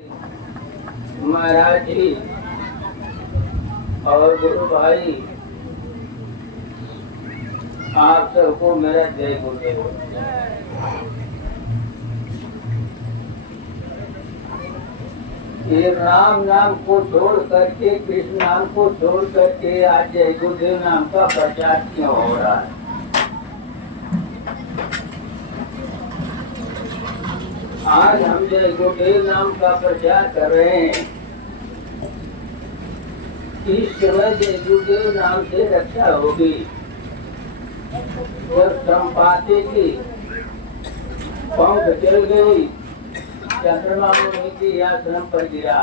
महाराज जी और गुरु भाई, आप सबको मेरा जय गुरुदेव। ये राम नाम को छोड़ करके, कृष्ण नाम को छोड़ करके आज जय गुरुदेव नाम का प्रचार क्यों हो रहा है? आज हम जय गुरुदेव नाम का प्रचार कर रहे हैं। इस समय जय गुरुदेव नाम से रक्षा होगी। जब संपाते की पंख चल गई, चंद्रमा मुनि के आश्रम पर गिरा।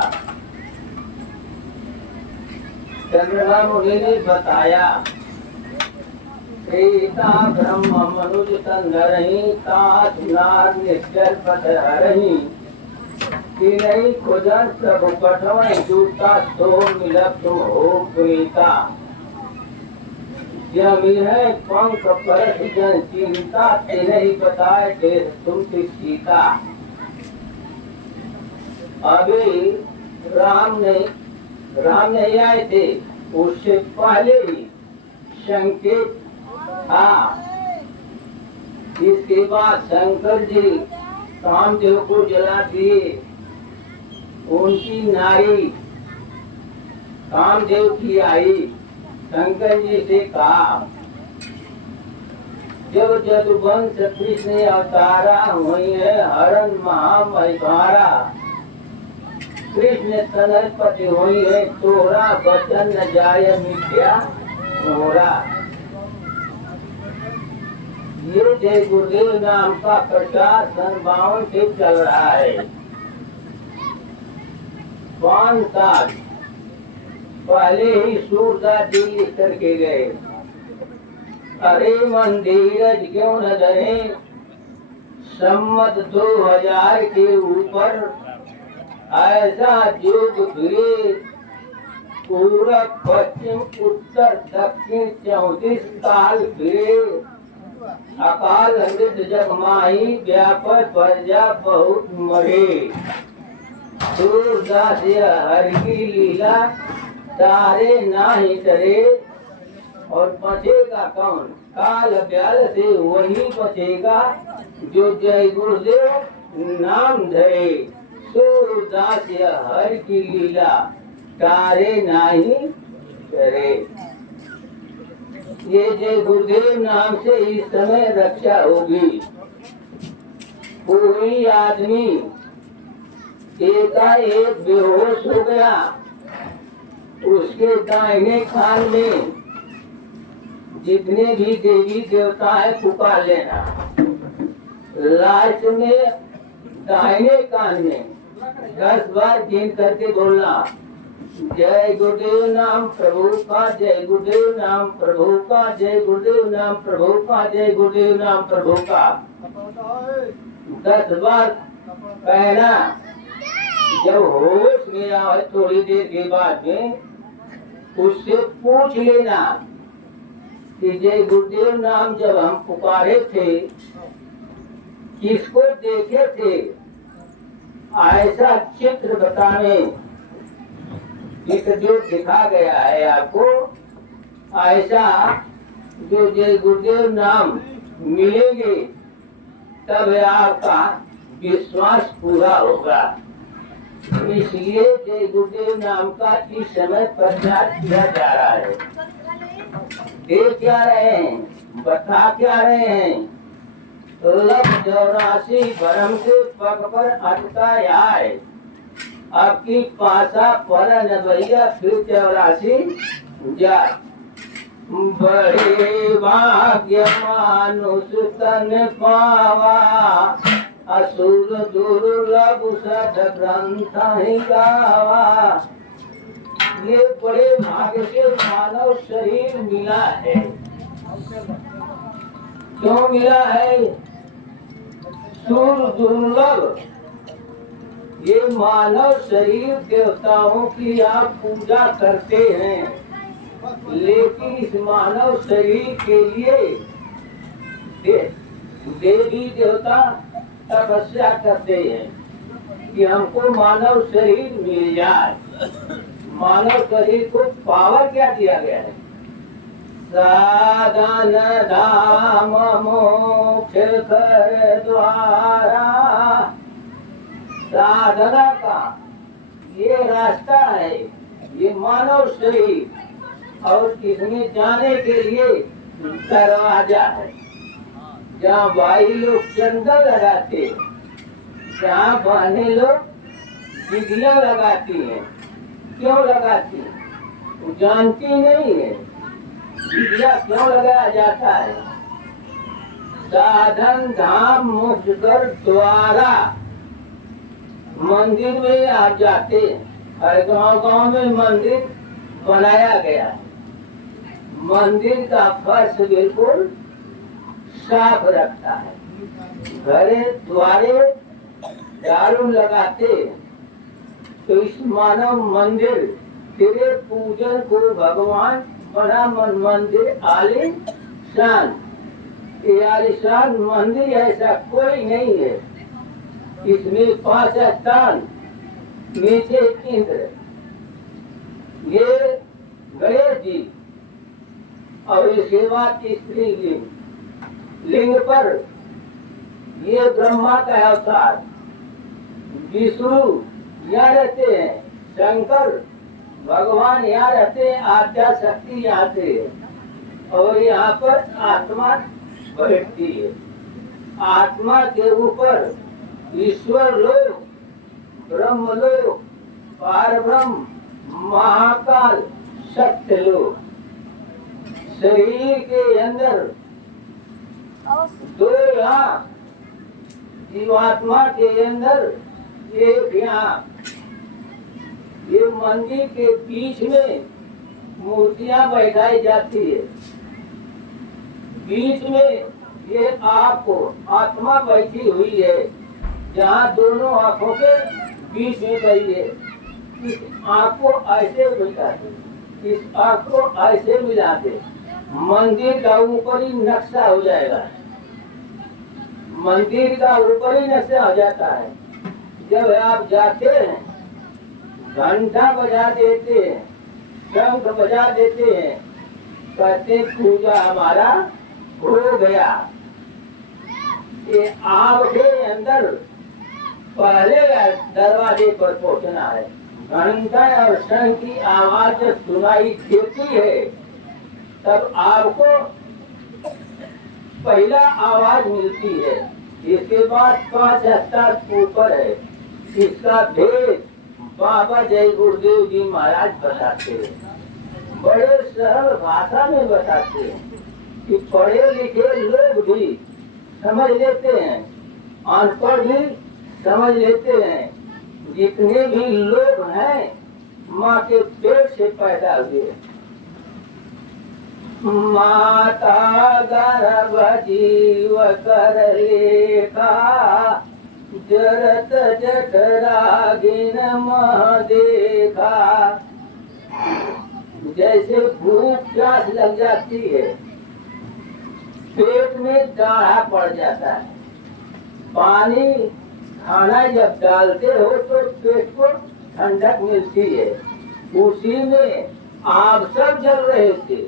चंद्रमा मुनि ने बताया, त्रेता ब्रह्म मनुज तंधरहि, तात नार निश्चल पथरहि, तीनहि खुजन प्रभु पठवहि, जूता सो मिलत तुम हो प्रीता। जमी है पंख परस जन चिंता, तिन्हि बताए देश तुम सीता। अभी राम नहीं आए थे, उससे पहले ही संकेत था। इसके बाद शंकर जी कामदेव को जला दिए। उनकी नारी कामदेव की आई, शंकर जी से कहा, जब जदुवंश कृष्ण अवतारा हुई है हरण महामहिमारा, कृष्ण तनपति हुई है तोरा, बचन न जाय मिथ्या मोरा। ये जय गुरुदेव नाम का प्रचार सन 52 से चल रहा है। 5 साल पहले ही सूरदास जी लिख करके गए, अरे मंदिर क्यों न रहे, सम्मत 2000 के ऊपर ऐसा युग फिरे, पूरब पश्चिम उत्तर दक्षिण 34 काल फिरे, अकाल अमृत जग माही, व्यापक प्रजा बहुत मरे। सूरदास हरि की लीला तारे नाही डरे, और बचेगा कौन? काल ब्याल से वही बचेगा जो जय गुरुदेव नाम धरे। सूरदास हरि की लीला तारे नाही डरे। ये जय गुरुदेव नाम से इस समय रक्षा होगी। कोई आदमी एकाएक बेहोश हो गया, उसके दाहिने कान में जितने भी देवी देवता है पुकार लेना। लास्ट में दाहिने कान में 10 बार गिन करके बोलना, जय गुरुदेव नाम प्रभु का, जय गुरुदेव नाम प्रभु का, जय गुरुदेव नाम प्रभु का, जय गुरुदेव नाम प्रभु का। 10 बार कहना। जब होश में आए थोड़ी देर के बाद में उससे पूछ लेना कि जय गुरुदेव नाम जब हम पुकारे थे किसको देखे थे, ऐसा चित्र बताने। जो दिखा गया है आपको, ऐसा जो जय गुरुदेव नाम मिलेंगे तब आपका विश्वास पूरा होगा। इसलिए जय गुरुदेव नाम का इस समय प्रचार किया जा रहा है। देख क्या रहे हैं, बता क्या रहे हैं, लख 84 भरम के पग पर अटका आए, आपकी पासा पर नैया फिर 84 जाए। बड़े भाग्य मानुष तन पावा, असुर दुर्लभ सद ग्रंथ ही गावा। ये बड़े भाग्य से मानव शरीर मिला है। क्यों मिला है? सुर दुर्लभ। ये मानव शरीर देवताओं की आप पूजा करते हैं, लेकिन इस मानव शरीर के लिए देवी देवता तपस्या करते हैं। कि हमको मानव शरीर मिल जाए। मानव शरीर को पावर क्या दिया गया है? साधन धाम मोक्ष कर द्वारा। साधना का ये रास्ता है, ये मानव शरीर, और इसमें जाने के लिए दरवाजा है। जहाँ भाई लोग चंदन लगाते, जहाँ बहने लोग बिजलियाँ लगाती हैं। क्यों लगाती हैं? वो जानती नहीं है बिजलियाँ क्यों लगाया जाता है। साधन धाम मोक्ष कर द्वारा मंदिर में आप जाते हैं। हर गांव में मंदिर बनाया गया। मंदिर का फर्श बिल्कुल साफ रखता है। घरे द्वारे झाड़ू लगाते, तो इस मानव मंदिर तेरे पूजन को भगवान बना मंदिर आलीशान। ये आलीशान मंदिर ऐसा कोई नहीं है। इसमें 5 स्थान, नीचे इंद्र, ये गणेश जी, और इसके बाद स्त्री लिंग। लिंग पर ये ब्रह्मा का अवतार, विष्णु यहाँ रहते हैं, शंकर भगवान यहाँ रहते हैं, आद्या शक्ति यहाँ से है, और यहाँ पर आत्मा बैठती है। आत्मा के ऊपर ईश्वर लोक, ब्रह्म लोक, पार ब्रह्म, महाकाल, सत्य लोक। शरीर के अंदर 2 यहाँ, जीवात्मा के अंदर 1 यहाँ। ये मंदिर के बीच में मूर्तियां बैठाई जाती है। बीच में ये आपको आत्मा बैठी हुई है, जहाँ दोनों आंखों के बीच में गई है। इस आंख को ऐसे बैठा दे, इस आंख को ऐसे मिला दे, मंदिर का ऊपरी नक्शा हो जाएगा। मंदिर का ऊपरी नक्शा हो जाता है। जब आप जाते हैं, घंटा बजा देते हैं, शंख बजा देते हैं, कहते पूजा हमारा हो गया। ये आपके अंदर पहले दरवाजे पर पहुंचना है। घंटा और शंख की आवाज जब सुनाई देती है, तब आपको पहला आवाज मिलती है। इसके बाद 5 स्तर ऊपर है। इसका भेद बाबा जय गुरुदेव जी महाराज बताते हैं, बड़े सरल भाषा में बताते हैं कि पढ़े लिखे लोग भी समझ लेते हैं, अनपढ़ भी समझ लेते हैं। जितने भी लोग हैं माँ के पेट से पैदा हुए, माता गर्भ जीव कर लेखा, जरत जठरा गिन मह देखा। जैसे भूख प्यास लग जाती है, पेट में दाढ़ा पड़ जाता है, पानी खाना जब डालते हो तो पेट को ठंडक मिलती है। उसी में आप सब जल रहे थे।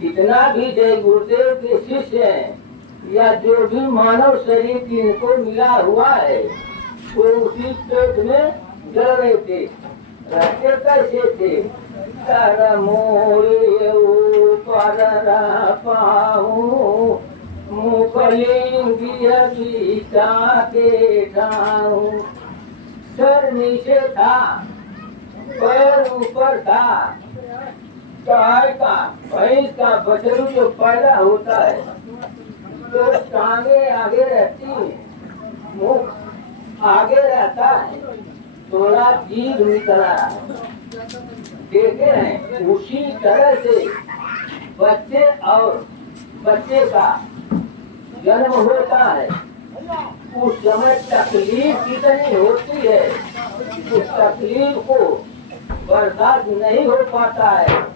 जितना भी जय गुरुदेव के शिष्य हैं या जो भी मानव शरीर जिनको मिला हुआ है, वो उसी पेट में जल रहे थे। रहते कैसे थे? कर मोरे ऊपर पाऊं, मुखलिंगी गीता के ठाऊं। सर नीचे था, पैर ऊपर था। गाय का, भैंस का बछड़ू जो पैदा होता है तो टांगे आगे रहती है, मुख आगे रहता है, थोड़ा जीभ निकला देखे हैं। उसी तरह से बच्चे और बच्चे का जन्म होता है। उस समय तकलीफ कितनी होती है, उस तकलीफ को बर्दाश्त नहीं हो पाता है।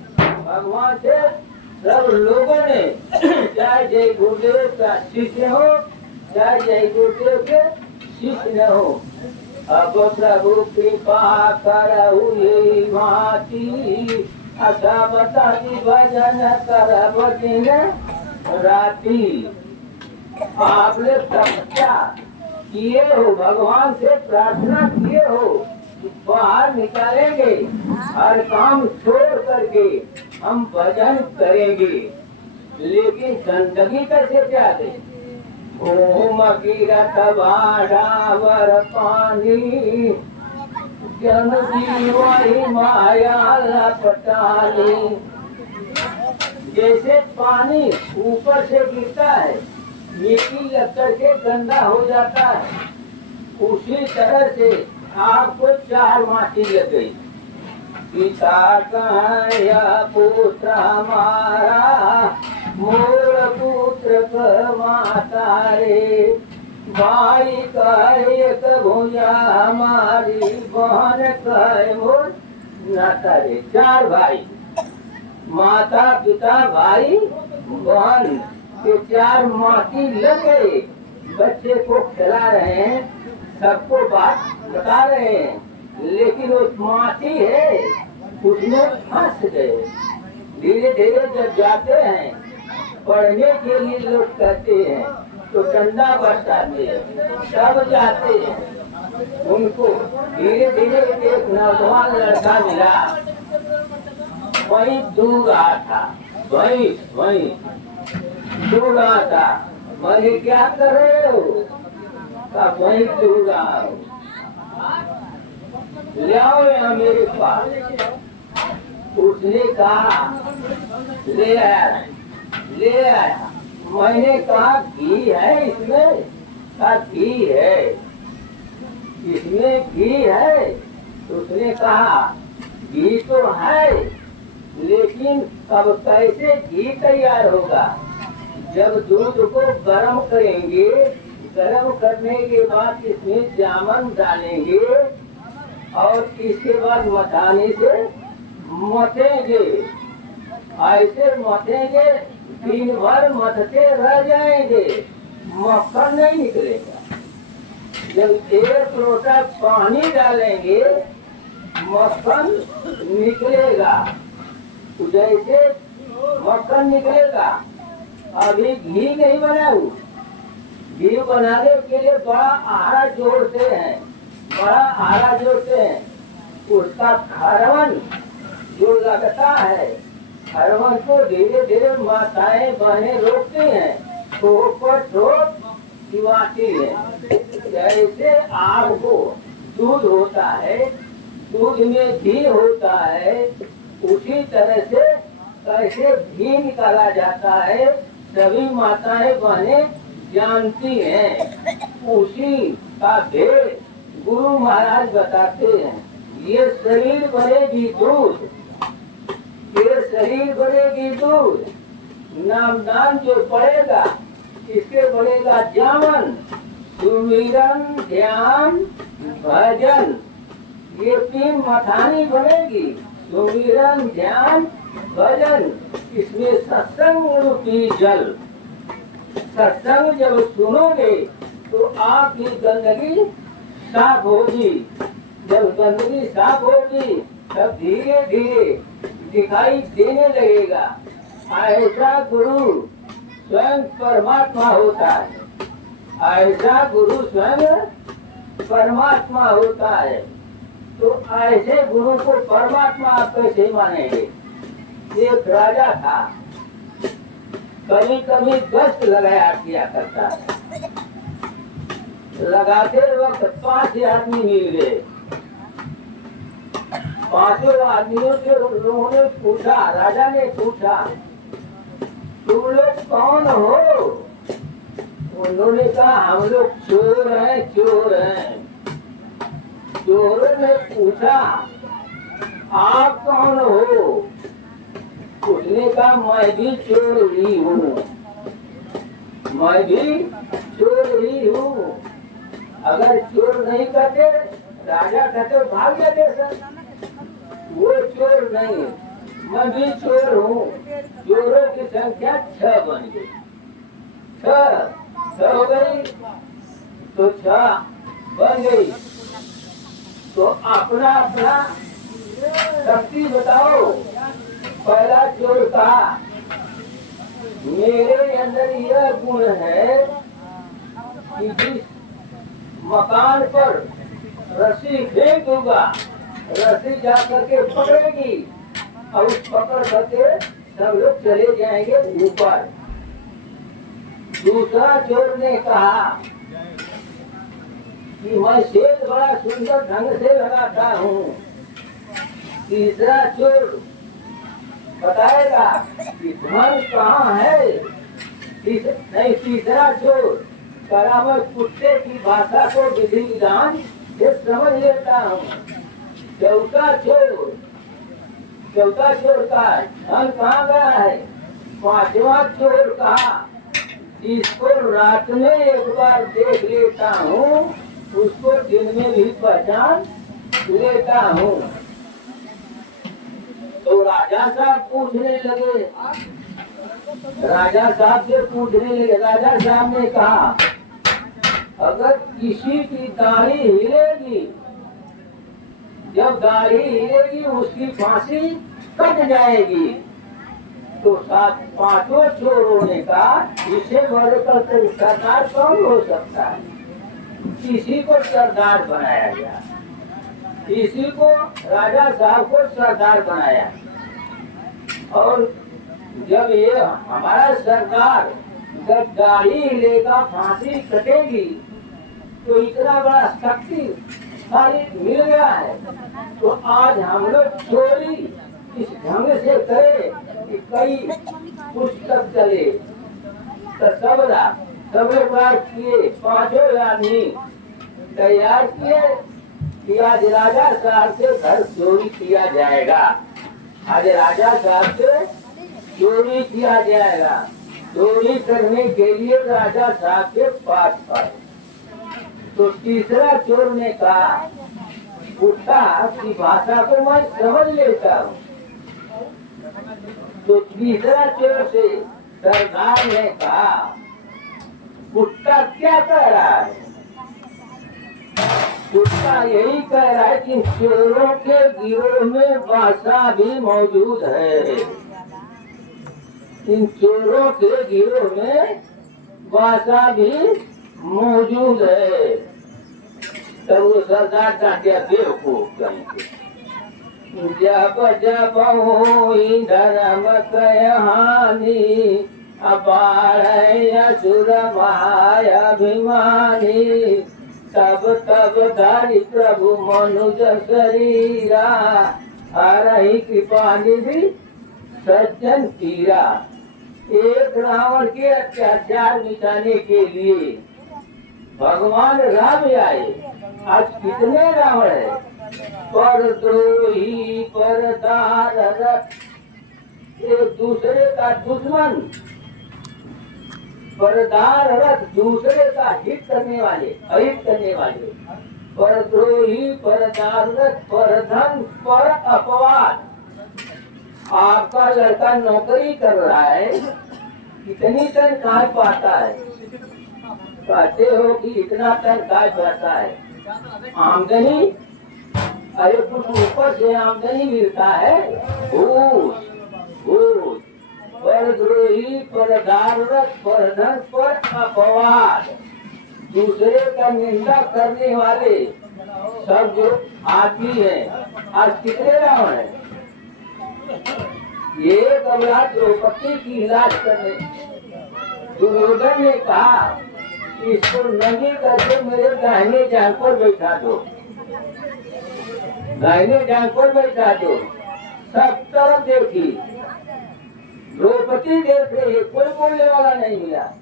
भगवान से सब लोगों ने, चाहे जय गुरुदेव का शिष्य हो, चाहे जय गुरुदेव के शिष्य न हो। अब प्रभु कृपा करहु ये माती, अच्छा बताती भजन करब दिन राती। आपने तपस्या किए हो, भगवान से प्रार्थना किए हो, बाहर निकालेंगे, हर काम छोड़ करके हम भजन करेंगे, लेकिन गंदगी कैसे जाते? घूम गिरत बाढ़ावर पानी, जन जीवही माया लपटानी। जैसे पानी ऊपर से गिरता है, मिट्टी लग करके गंदा हो जाता है, उसी तरह से आपको चार माटी लग गई। पिता कहा पुत्र हमारा, मोर पुत्र माता रे, भाई कहे एक भुजा हमारी, बहन कहे मोर नाता रे। चार भाई, माता पिता भाई बहन के चार माटी लग गए। बच्चे को खिला रहे हैं, सबको बात बता रहे हैं, लेकिन वो माटी है उसमें फंस गए। धीरे धीरे जब जाते हैं पढ़ने के लिए, लोग कहते हैं तो डंडा बरसाते हैं, तब जाते हैं। उनको धीरे धीरे एक नौजवान लड़का मिला, वहीं दूर रहा था, वहीं दूर रहा था। मैंने क्या कर रहे हो? वहीं दूर रहा हो, ले आओ यहाँ मेरे पास। उसने कहा ले आया। मैंने कहा घी है इसमें? कहा घी है, इसमें घी है। उसने कहा घी तो है, लेकिन अब कैसे घी तैयार होगा? जब दूध को गर्म करेंगे, गर्म करने के बाद इसमें जामन डालेंगे और इसके बाद मथानी से मथेंगे। ऐसे मथेंगे, दिन भर मथते रह जाएंगे, मक्खन नहीं निकलेगा। जब एक लोटा पानी डालेंगे मक्खन निकलेगा, जैसे मक्खन निकलेगा। अभी घी नहीं बनाऊ, घी बनाने के लिए बड़ा आरा जोड़ते हैं, उसका खरवन जो लगता है, खरवन को धीरे धीरे माताएं बहनें रोकती हैं, ठोक पर ठोक दिवाती है। जैसे आग को दूध होता है, दूध में घी होता है, उसी तरह से कैसे घी निकाला जाता है सभी माताएं बहनें जानती हैं। उसी का भेद गुरु महाराज बताते हैं। ये शरीर बनेगी दूध, ये शरीर बनेगी दूध, नाम जो पड़ेगा इसके बनेगा जामन, सुमिरन ध्यान भजन। ये तीन मथानी बनेगी, सुमिरन ध्यान भजन। इसमें सत्संग रूपी जल, सत्संग जब सुनोगे तो आपकी गंदगी साफ होगी। जब गंदगी साफ होगी तब धीरे धीरे दिखाई देने लगेगा। ऐसा गुरु स्वयं परमात्मा होता है, ऐसा गुरु स्वयं परमात्मा होता है। तो ऐसे गुरु को परमात्मा आप कैसे मानेंगे? एक राजा था, कभी कभी गश्त लगाया किया करता है। लगाते वक्त 5 आदमी मिल गए। 5 आदमियों से उन लोगों ने पूछा, राजा ने पूछा तुम लोग कौन हो? उन्होंने कहा हम लोग चोर हैं। चोरों ने पूछा आप कौन हो? उसने कहा मैं भी चोर ही हूँ, मैं भी चोर ही हूँ। अगर चोर नहीं करते, राजा कहते भाग जाते सर, वो चोर नहीं, मैं भी चोर हूँ। चोरों की संख्या 6 बन गई, 6 हो गई। तो 6 बन गई तो अपना अपना शक्ति बताओ। पहला चोर कहा मेरे अंदर यह गुण है कि जिस मकान पर रस्सी फेंक दूंगा रस्सी जा करके पकड़ेगी और उस पकड़ करके सब लोग चले जाएंगे ऊपर। दूसरा चोर ने कहा कि मैं शेर बड़ा सुंदर ढंग से लगाता हूँ। तीसरा चोर बताएगा कि धन कहाँ है। नहीं, तीसरा चोर करा मैं कुत्ते की भाषा को विधि विधान से समझ लेता हूँ। चौथा चोर का धन कहाँ गया है। पांचवा चोर कहा इसको रात में एक बार देख लेता हूँ उसको दिन में भी पहचान लेता हूँ। तो राजा साहब पूछने लगे, राजा साहब से पूछने लगे। राजा साहब ने कहा अगर किसी की दाढ़ी हिलेगी, जब दाढ़ी हिलेगी उसकी फांसी कट जाएगी। तो पांचों चोरों ने कहा इसे बढ़कर सरदार कौन हो सकता है। किसी को सरदार बनाया गया, किसी को राजा साहब को सरदार बनाया। और जब ये हमारा सरदार जब दाढ़ी हिलेगा फांसी कटेगी तो इतना बड़ा शक्तिशाली मिल गया है। तो आज हम लोग चोरी इस ढंग से करें कि कई पुस्तक चले। तो सब बार किए, पांचों आदमी तैयार किए कि आज राजा साहब से घर चोरी किया जाएगा। आज राजा साहब से चोरी किया जाएगा। चोरी करने के लिए राजा साहब के पास आए। तो तीसरा चोर ने कहा कुत्ता की भाषा को मैं समझ लेता हूँ। तो तीसरा चोर से सरदार ने कहा कुत्ता क्या कह रहा है। कुत्ता यही कह रहा है कि चोरों के गिरोह में बादशाह भी मौजूद है। इन चोरों के गिरोह में बादशाह भी मौजूद है। तब वो सरदार का क्या बेवकूफ कहेंगे। जब जब हुई धर्म कहानी अपार असुर अभिमानी तब तब धारी प्रभु मनुज शरीरा हरहि कृपा निधि सज्जन पीरा। एक रावण के अत्याचार मिटाने के लिए भगवान राम आए। आज कितने रावण है। परद्रोही परदार एक दूसरे का दुश्मन, परदार रथ दूसरे का हित करने वाले अहित करने वाले, परद्रोही परदार रथ परधन पर अपवाद। आपका लड़का नौकरी कर रहा है, कितनी तनख्वाह पाता है। कहते हो कि इतना तनख्वाह पाता है। आमदनी अरे कुछ ऊपर से आमदनी मिलता है। परद्रोही परदारत परधन पर अपवाद, दूसरे का निंदा करने वाले सब जो आदमी है। आज कितने रावण है। ये कमला द्रौपदी की इलाज करने दुर्योधन ने कहा इसको नंगी करके मेरे दाहिने जांघ पर बैठा दो, दाहिने जांघ पर बैठा दो। सब तरफ देखी, द्रौपदी देख रही है, कोई बोलने वाला नहीं मिला।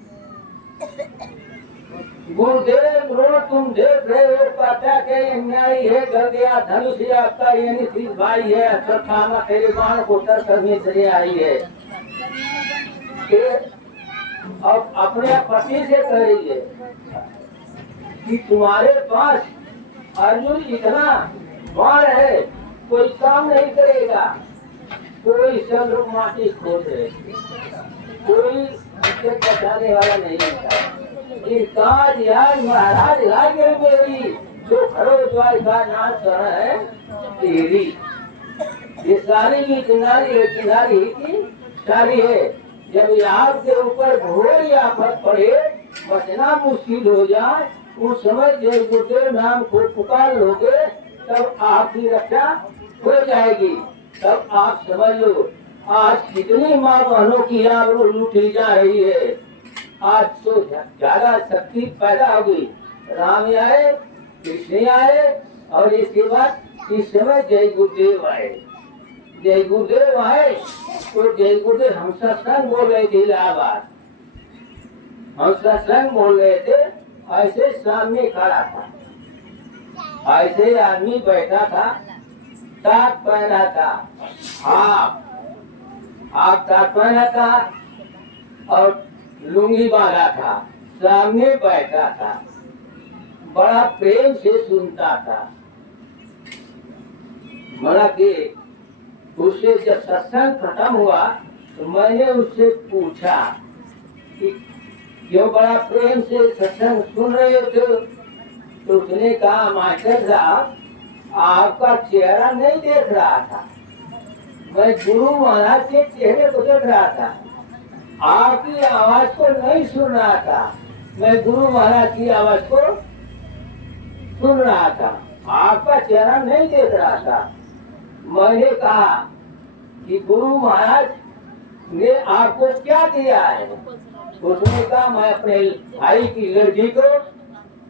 गुरुदेव रो तुम देख रहे हो, कहता के न्याय है कर गया धनुष आपका ये निश्चित भाई है। अश्वत्थामा तेरे बाण को तर करने चले आई है। अब अपने पति से कह रही है कि तुम्हारे पास अर्जुन इतना बाण है, कोई काम नहीं करेगा। कोई चंद्र माटी खोजे, कोई इसे बचाने वाला नहीं होता। महाराज लागे मेरी तो खरोद्वार का नाम सर है तेरी। ये सारी की किनारी है, किनारी की सारी है। जब आपके ऊपर घोर आफत पड़े, बचना मुश्किल हो जाए, उस समय जय गुरुदेव नाम को पुकार लोगे, तब आपकी रक्षा हो जाएगी। तब आप समझ लो आज कितनी माँ बहनों की आबरू लूटी जा रही है। आज तो ज्यादा शक्ति पैदा होगी। राम आए, कृष्ण आए, और इसके बाद इस समय जय गुरुदेव आए। जय गुरुदेव आए तो जय गुरुदेव हम सत्संग बोल रहे थे इलाहाबाद, हम सत्संग बोल रहे थे। ऐसे सामने खड़ा था, ऐसे आदमी बैठा था, टाट पहना था, आप टाट पहना था और लुंगी बांधा था, सामने बैठा था, बड़ा प्रेम से सुनता था। मना के उससे जब सत्संग खत्म हुआ तो मैंने उससे पूछा कि क्यों बड़ा प्रेम से सत्संग सुन रहे थे? तो उसने कहा मास्टर साहब आपका चेहरा नहीं देख रहा था, मैं गुरु महाराज के चेहरे को देख रहा था। आपकी आवाज को नहीं सुन रहा था, मैं गुरु महाराज की आवाज को सुन रहा था, आपका चेहरा नहीं देख रहा था। मैंने कहा कि गुरु महाराज ने आपको क्या दिया है? उसने कहा मैं अपने भाई की लड़की को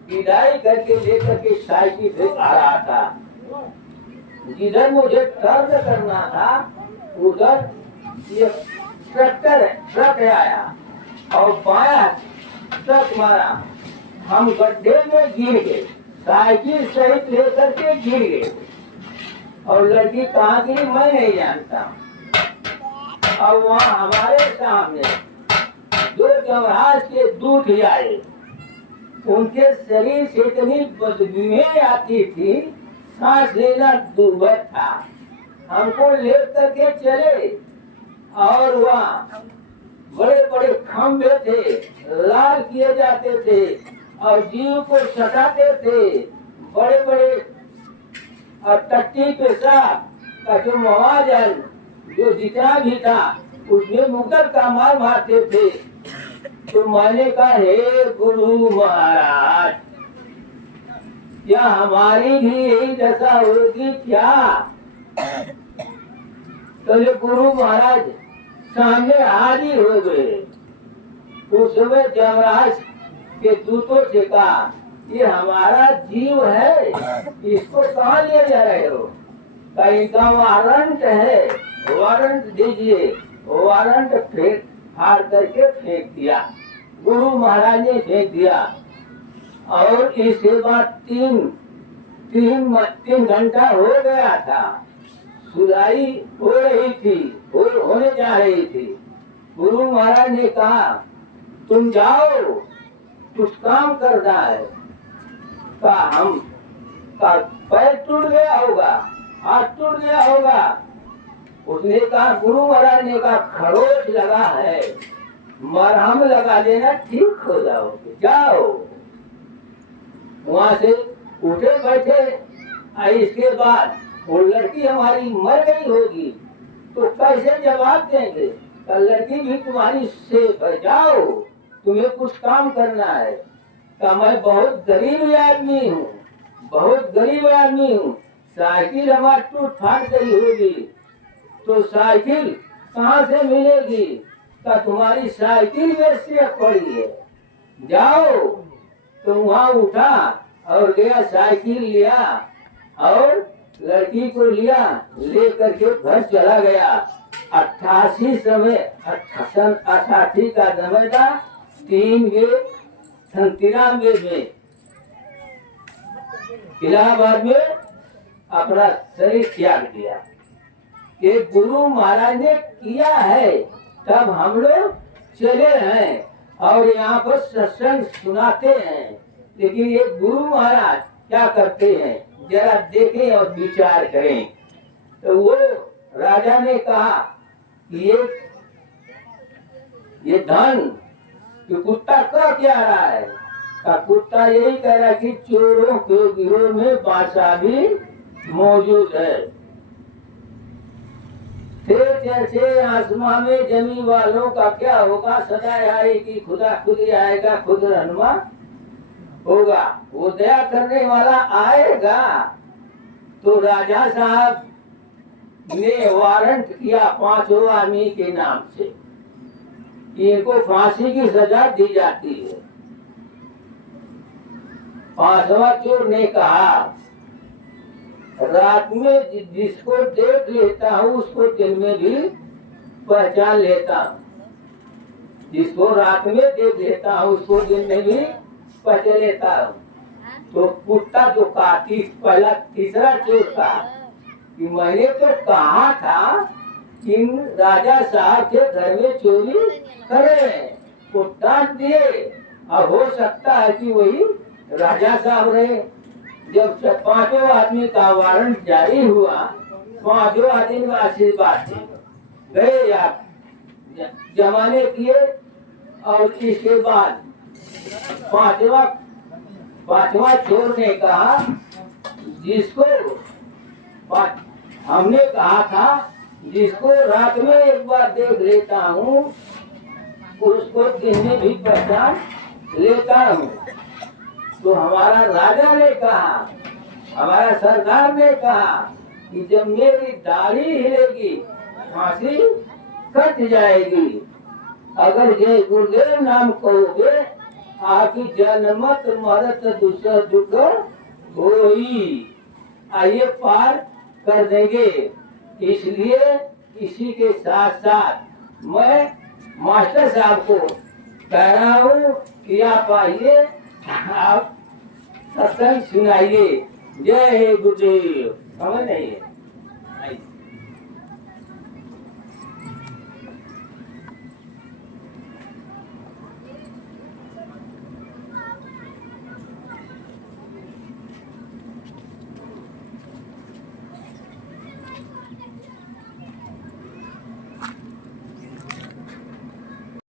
विदाई करके लेकर के साइकिल से आ रहा था, जिधर मुझे टर्न करना था उधर ये ट्रक आया और बाया ट्रक मारा, हम गड्ढे में गिर गए, साइकिल सहित लेकर के गिर गए, और लड़की कहाँ गिरी मैं नहीं जानता। और वहाँ हमारे सामने दो जमराज के दूत आए, उनके शरीर से इतनी बदबूएं आती थी, सांस लेना दुर्भर था। हमको ले करके चले और वहाँ बड़े बड़े खम्भे थे, लाल किए जाते थे और जीव को सटाते थे। बड़े बड़े और टट्टी पे का जो मवाजन जो जितना भी था उसमें मुगल का मार मारते थे। तो मैंने कहा हे गुरु महाराज क्या हमारी भी यही दशा होगी क्या? तो ये गुरु महाराज सामने हाजिर हो गए। उस समय जमराज के दूतों से कहा ये हमारा जीव है, इसको कहाँ ले जा रहे हो? कहीं का वारंट है, वारंट दीजिए। वारंट फेंक फाड़ करके फेंक दिया, गुरु महाराज ने फेंक दिया। और इसके बाद तीन घंटा हो गया था, सुधाई हो रही थी, होने जा रही थी। गुरु महाराज ने कहा तुम जाओ, कुछ काम करना है। का हम का पैर टूट गया होगा, हाथ टूट गया होगा। उसने कहा गुरु महाराज ने कहा खरोच लगा है, मरहम लगा देना ठीक हो जाओगे, जाओ। वहां से उठे बैठे। इसके बाद वो लड़की हमारी मर गई होगी तो कैसे जवाब देंगे? तो लड़की भी तुम्हारी सेफ है, जाओ, तुम्हें कुछ काम करना है। का मैं बहुत गरीब आदमी हूँ, बहुत गरीब आदमी हूँ, साइकिल हमारी टूट फाट गई होगी तो साइकिल कहाँ से मिलेगी? का तुम्हारी साइकिल बेचने पड़ी है, जाओ। तो वहाँ उठा और गया, साइकिल लिया और लड़की को लिया, ले करके घर चला गया। 88 समय 88 का समय था, 93 में इलाहाबाद में अपना शरीर त्याग दिया। ये गुरु महाराज ने किया है, तब हम लोग चले हैं और यहाँ पर सत्संग सुनाते हैं। लेकिन ये गुरु महाराज क्या करते हैं जरा देखें और विचार करें। तो वो राजा ने कहा ये धन कि कुत्ता क्या रहा है, का कुत्ता यही कह रहा कि चोरों के गिरोह में बादशाह भी मौजूद है। फिर जैसे आसमां में जमी वालों का क्या होगा, सदा आई कि खुदा खुद ही आएगा, खुद रहनुमा होगा। वो दया करने वाला आएगा। तो राजा साहब ने वारंट किया 5 आदमी के नाम से, इनको फांसी की सजा दी जाती है। 5वां चोर ने कहा, रात में जिसको देख लेता हूँ उसको दिन में भी पहचान लेता हूँ। जिसको रात में देख लेता हूँ उसको दिन में भी पहचान लेता हूँ। तो कुत्ता जो कहा, पहला तीसरा चोर कहा कि मैंने तो कहा था कि राजा साहब के घर में चोरी करे, वो डांट दिए। अब हो सकता है कि वही राजा साहब रहे। जब 5 आदमी का वारंट जारी हुआ, 5 आदमी का आशीर्वाद गए, आप जमाने किए। और इसके बाद 5वां चोर ने कहा, जिसको हमने कहा था जिसको रात में एक बार देख लेता हूँ उसको दिन में भी पहचान लेता हूँ। तो हमारा राजा ने कहा, हमारा सरदार ने कहा कि जब मेरी दाढ़ी हिलेगी फांसी कट जाएगी। अगर जय गुरुदेव नाम कहोगे आपकी जन्मत मरत दूसरा दुख होई, आइए पार कर देंगे। इसलिए इसी के साथ साथ मैं मास्टर साहब को कह रहा हूँ कि आप आइए, आप सत्संग सुनाइए। जय हे गुरुदेव। समझ नहीं है।